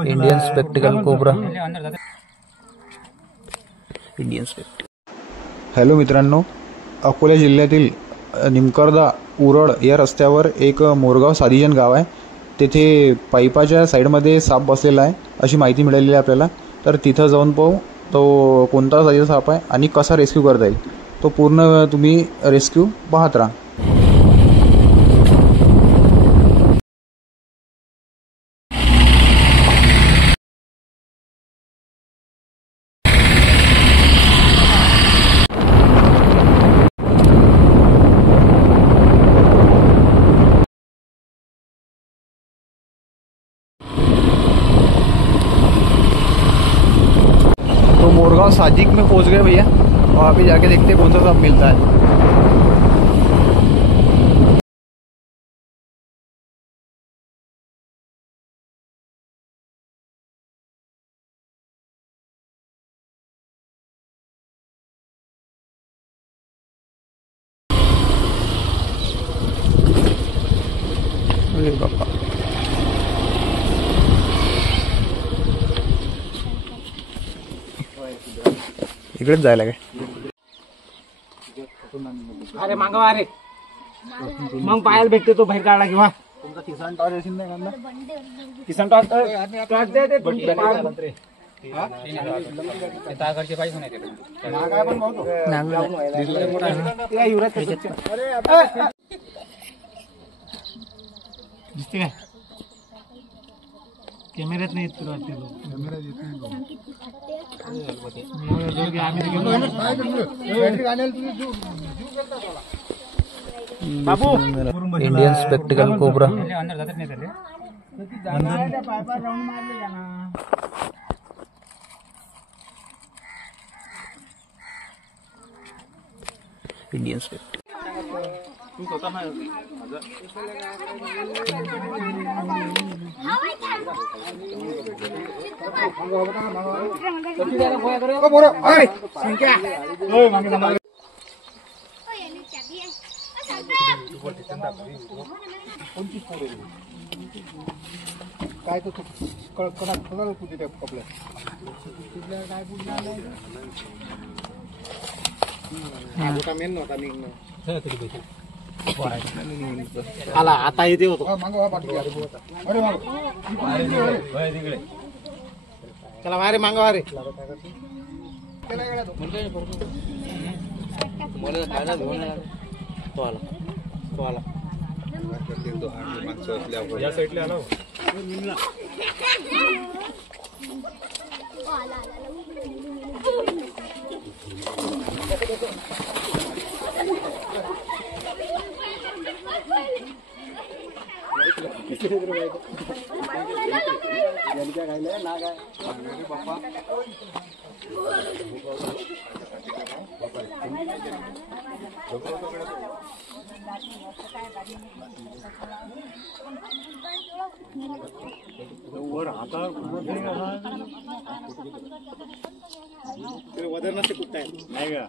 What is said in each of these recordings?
Indian spectacled cobra, Indian spectacled. Hello मित्रांनो, अकोला जिल्ह्यातील निमकर्दा उरड या रस्त्यावर एक मोरगाव साधीजन गाव आहे। तेथे पाईपाच्या साईडमध्ये साप बसलेला आहे अशी माहिती मिळालेली आहे आपल्याला। तर तिथं जाऊन पाहू तो कोणता साधीचा साप आहे आणि कसा रेस्क्यू करता येईल। तो पूर्ण तुम्ही रेस्क्यू पाहत राहा। तो मोरगांव साजिक में पहुंच गए भैया। वहाँ पे जाके देखते हैं कौन सा साप मिलता है। अरे बाबा, इकडेच जायला काय? अरे मागवा रे, मग पाहायला भेटते तो बाहेर काढला किंवा तुमचा किसान टॉर्च असेल नाही का? किसन टॉस दे ते ताकडचे पाहिजे नाही दिसते काय? कॅमेऱ्यात नाही येत तुला बाबू इंडियन स्पेक्टिकल कोब्रा, अंदर जात नाही त्याले पायपार राऊंड मारले जाना। Indian spectacled. काय तो कळा कुठे त्या कपड्यात मेन नव्हता निघणं आला आता येते होतो त्याला वारे मागवा रे या साईडला आला वदर नसते कुठं नाही का?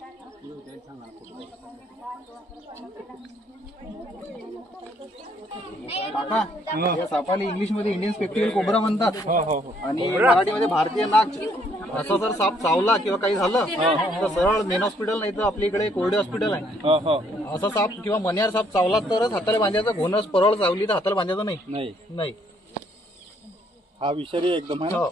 काका, या सापाला इंग्लिश मध्ये इंडियन स्पेक्टिकल कोब्रा म्हणतात आणि मराठीमध्ये भारतीय नाग। असा जर साप चावला किंवा काही झालं तर सरळ मेन हॉस्पिटल नाही तर आपल्या इकडे कोरडे हॉस्पिटल आहे। असा साप किंवा मण्यार साप चावला तरच हाताला बांधायचं, घोणस परळ चावली तर हाताला बांधायचं नाही। नाही, हा विषारी एकदम आहे ना।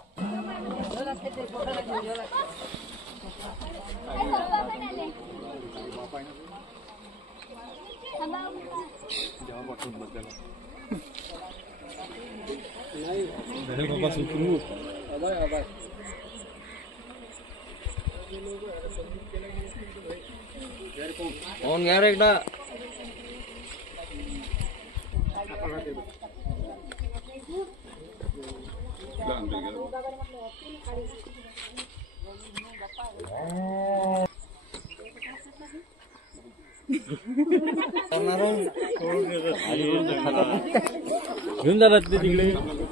फोन घ्या रे एकदा। घेऊन जातात ते तिकडे।